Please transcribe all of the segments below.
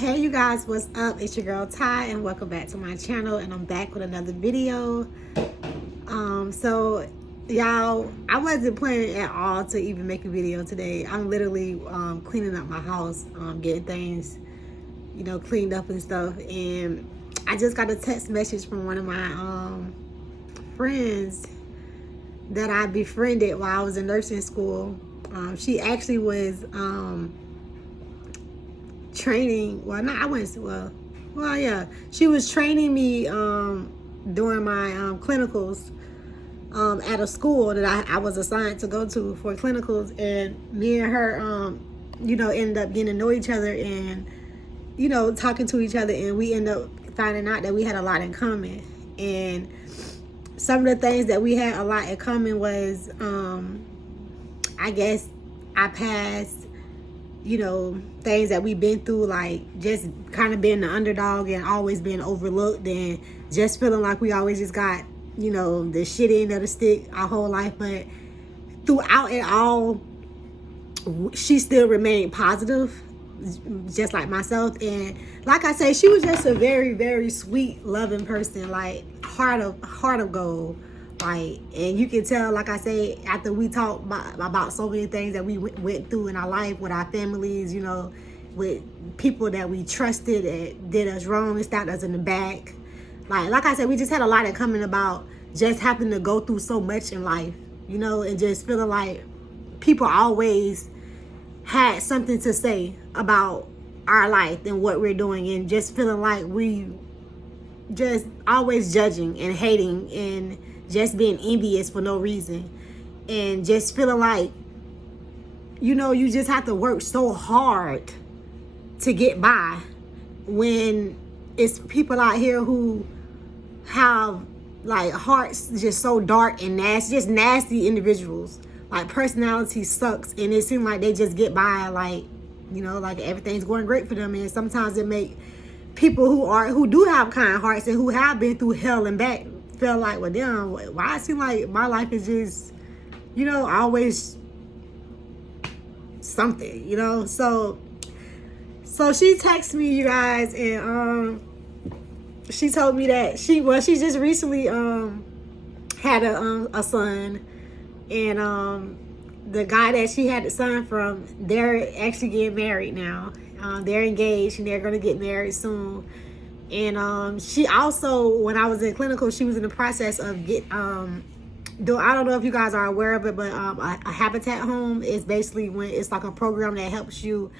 Hey you guys, what's up? It's your girl Ty and welcome back to my channel, and I'm back with another video. So y'all, I wasn't planning at all to even make a video today. I'm literally cleaning up my house, getting things, cleaned up and stuff, and I just got a text message from one of my friends that I befriended while I was in nursing school. She actually was training, she was training me during my clinicals at a school that I was assigned to go to for clinicals, and me and her ended up getting to know each other and talking to each other, and we ended up finding out that we had a lot in common. And some of the things that we had a lot in common was I guess I passed things that we've been through, like just kind of being the underdog and always being overlooked, and just feeling like we always just got the shit end of the stick our whole life. But throughout it all, she still remained positive, just like myself. And like I say, she was just a very, very sweet, loving person, like heart of gold. Like, and you can tell, like I say, after we talked about so many things that we went through in our life with our families, with people that we trusted that did us wrong and stabbed us in the back. Like I said, we just had a lot in common about just having to go through so much in life, and just feeling like people always had something to say about our life and what we're doing, and just feeling like we just always judging and hating and just being envious for no reason, and just feeling like you just have to work so hard to get by, when it's people out here who have like hearts just so dark and nasty, just nasty individuals. Like, personality sucks, and it seems like they just get by like like everything's going great for them. And sometimes it make people who do have kind hearts and who have been through hell and back feel like, well, damn, why it seem like my life is just always something, so she texted me, you guys, and she told me that she just recently had a son, and the guy that she had the son from, they're actually getting married now. They're engaged and they're gonna get married soon. And she also, when I was in clinical, she was in the process of I don't know if you guys are aware of it, but a habitat home is basically when it's like a program that helps you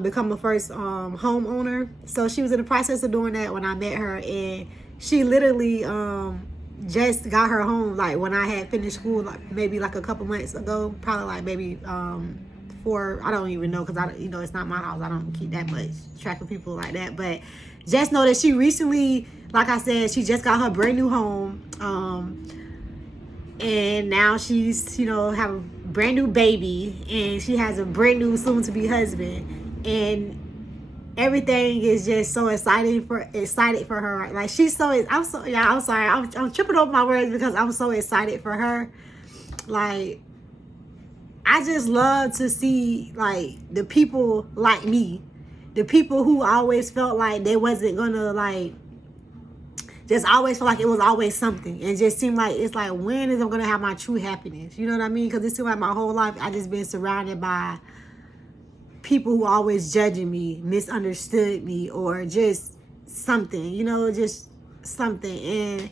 become a first homeowner. So she was in the process of doing that when I met her, and she literally just got her home like when I had finished school, like maybe like a couple months ago, probably like maybe for, I don't even know, because it's not my house. I don't keep that much track of people like that. But just know that she recently, like I said, she just got her brand new home, and now she's have a brand new baby, and she has a brand new soon to be husband, and everything is just so excited for her. Like, I'm sorry, I'm tripping over my words because I'm so excited for her. Like, I just love to see like the people like me, the people who always felt like they wasn't gonna, like, just always felt like it was always something, and just seemed like it's like, when is I'm gonna have my true happiness? You know what I mean? Because it seemed like my whole life I just been surrounded by people who always judging me, misunderstood me, or just something, just something. And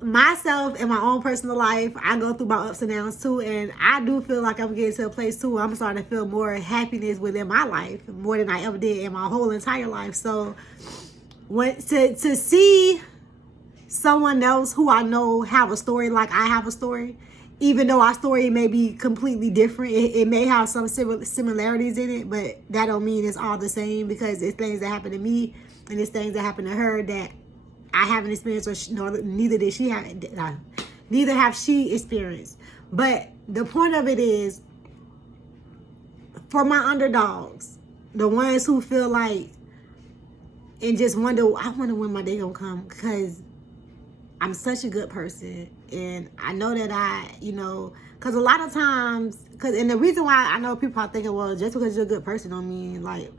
myself in my own personal life, I go through my ups and downs too, and I do feel like I'm getting to a place too where I'm starting to feel more happiness within my life, more than I ever did in my whole entire life. So when to see someone else who I know have a story like I have a story, even though our story may be completely different, it may have some similarities in it, but that don't mean it's all the same, because it's things that happen to me and it's things that happen to her that I haven't experienced, or neither have she experienced. But the point of it is, for my underdogs, the ones who feel like and just I wonder when my day gonna come, because I'm such a good person, and I know that because a lot of times, and the reason why I know people are thinking, well, just because you're a good person don't mean, like,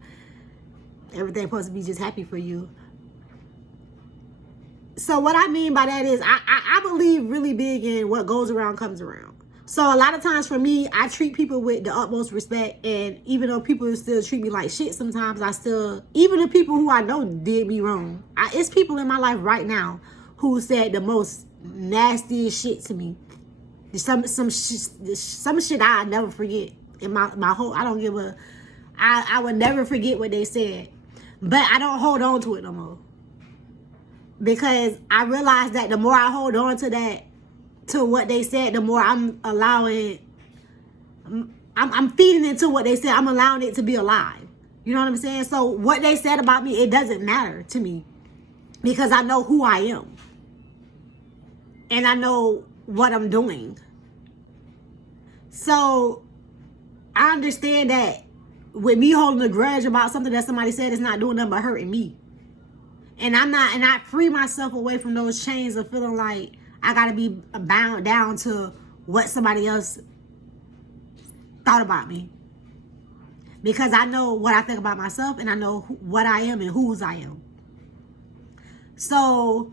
Everything supposed to be just happy for you. So what I mean by that is I believe really big in what goes around comes around. So a lot of times for me, I treat people with the utmost respect, and even though people still treat me like shit sometimes, I still, even the people who I know did me wrong, it's people in my life right now who said the most nastiest shit to me. Some shit I never forget in my whole, I don't give a, I would never forget what they said, but I don't hold on to it no more. Because I realize that the more I hold on to that, to what they said, the more I'm allowing, I'm feeding into what they said. I'm allowing it to be alive. You know what I'm saying? So what they said about me, it doesn't matter to me, because I know who I am. And I know what I'm doing. So I understand that with me holding a grudge about something that somebody said, it's not doing nothing but hurting me. And I free myself away from those chains of feeling like I gotta be bound down to what somebody else thought about me. Because I know what I think about myself, and I know what I am and whose I am. So,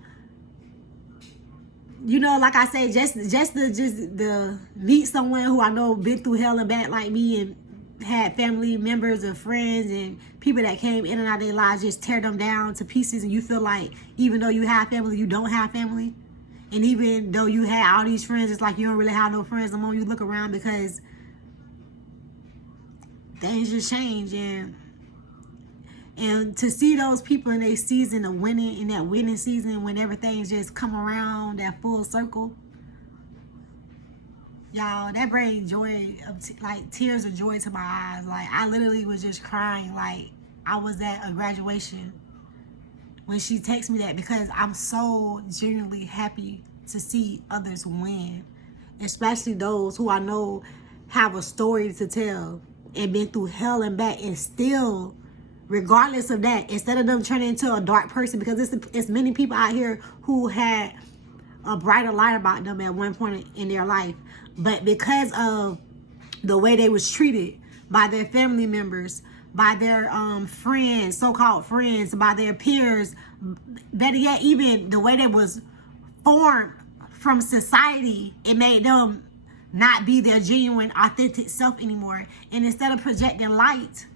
you know, like I say, just to meet someone who I know been through hell and back like me, and had family members and friends and people that came in and out of their lives, just tear them down to pieces, and you feel like even though you have family, you don't have family. And even though you had all these friends, it's like you don't really have no friends. The moment you look around, because things just change. And to see those people in their season of winning, in that winning season, when everything's just come around that full circle, y'all, that brings joy, like tears of joy to my eyes. Like, I literally was just crying like I was at a graduation when she texted me that, because I'm so genuinely happy to see others win, especially those who I know have a story to tell and been through hell and back, and still, regardless of that, instead of them turning into a dark person, because it's many people out here who had a brighter light about them at one point in their life, but because of the way they was treated by their family members, by their friends, so-called friends, by their peers, better yet, even the way they was formed from society, it made them not be their genuine, authentic self anymore. And instead of projecting light,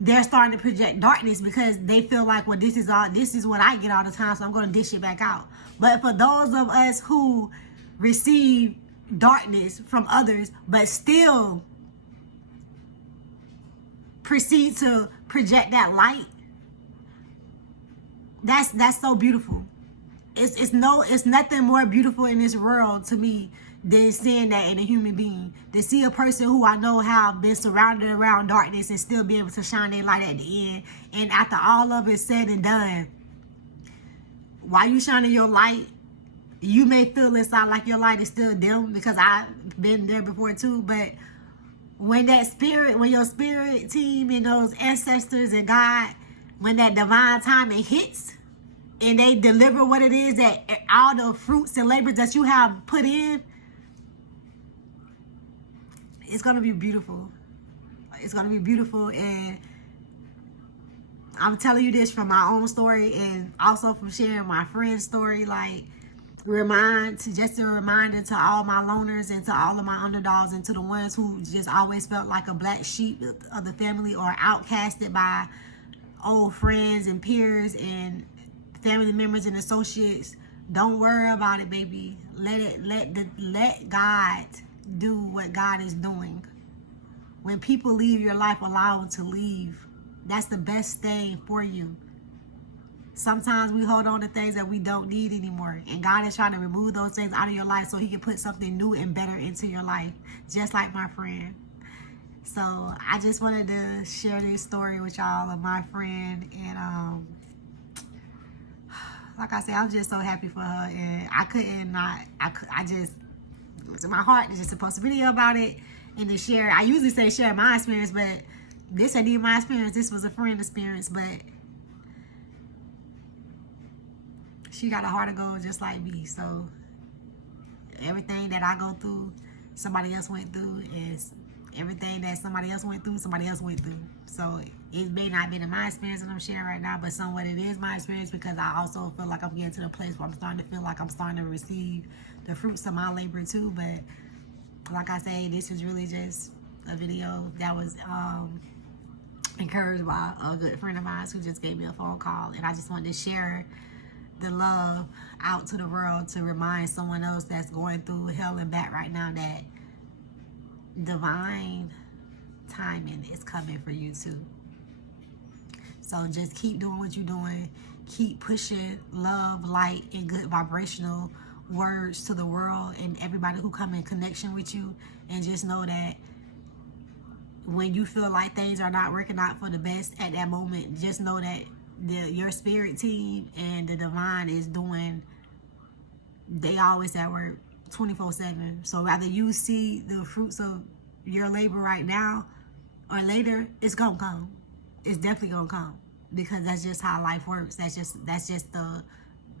they're starting to project darkness, because they feel like, well, this is what I get all the time, so I'm going to dish it back out. But for those of us who receive darkness from others, but still proceed to project that light, that's so beautiful. It's nothing more beautiful in this world to me than seeing that in a human being. To see a person who I know have been surrounded around darkness and still be able to shine their light at the end. And after all of it said and done, while you shining your light, you may feel inside like your light is still dim, because I've been there before too. But when your spirit team and those ancestors and God, when that divine timing hits and they deliver what it is, that all the fruits and labors that you have put in, it's going to be beautiful. It's going to be beautiful. And I'm telling you this from my own story, and also from sharing my friend's story. Like, just a reminder to all my loners and to all of my underdogs, and to the ones who just always felt like a black sheep of the family, or outcasted by old friends and peers and family members and associates. Don't worry about it, baby. Let God do what God is doing. When people leave your life, allow them to leave. That's the best thing for you. Sometimes we hold on to things that we don't need anymore, and God is trying to remove those things out of your life so he can put something new and better into your life, just like my friend. So I just wanted to share this story with y'all of my friend, and like I said, I'm just so happy for her, and it was in my heart to just to post a video about it and to share. I usually say share my experience, but this ain't even my experience. This was a friend experience, but she got a heart of gold just like me. So everything that I go through, somebody else went through, is Everything that somebody else went through, somebody else went through. So it may not be my experience that I'm sharing right now, but somewhat it is my experience, because I also feel like I'm getting to the place where I'm starting to feel like I'm starting to receive the fruits of my labor too. But like I say, this is really just a video that was encouraged by a good friend of mine who just gave me a phone call, and I just wanted to share the love out to the world to remind someone else that's going through hell and back right now that divine timing is coming for you too. So just keep doing what you're doing. Keep pushing love, light, and good vibrational words to the world and everybody who come in connection with you. And just know that when you feel like things are not working out for the best at that moment, just know that your spirit team and the divine is doing, they always at work 24/7. So whether you see the fruits of your labor right now or later, it's gonna come. It's definitely gonna come, because that's just how life works. That's just the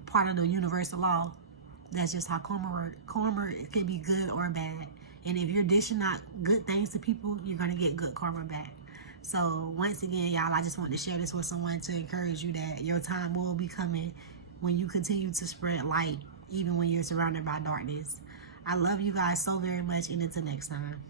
part of the universal law. That's just how karma works. Karma can be good or bad, and if you're dishing out good things to people, you're gonna get good karma back. So once again, y'all, I just want to share this with someone to encourage you that your time will be coming when you continue to spread light, even when you're surrounded by darkness. I love you guys so very much, and until next time.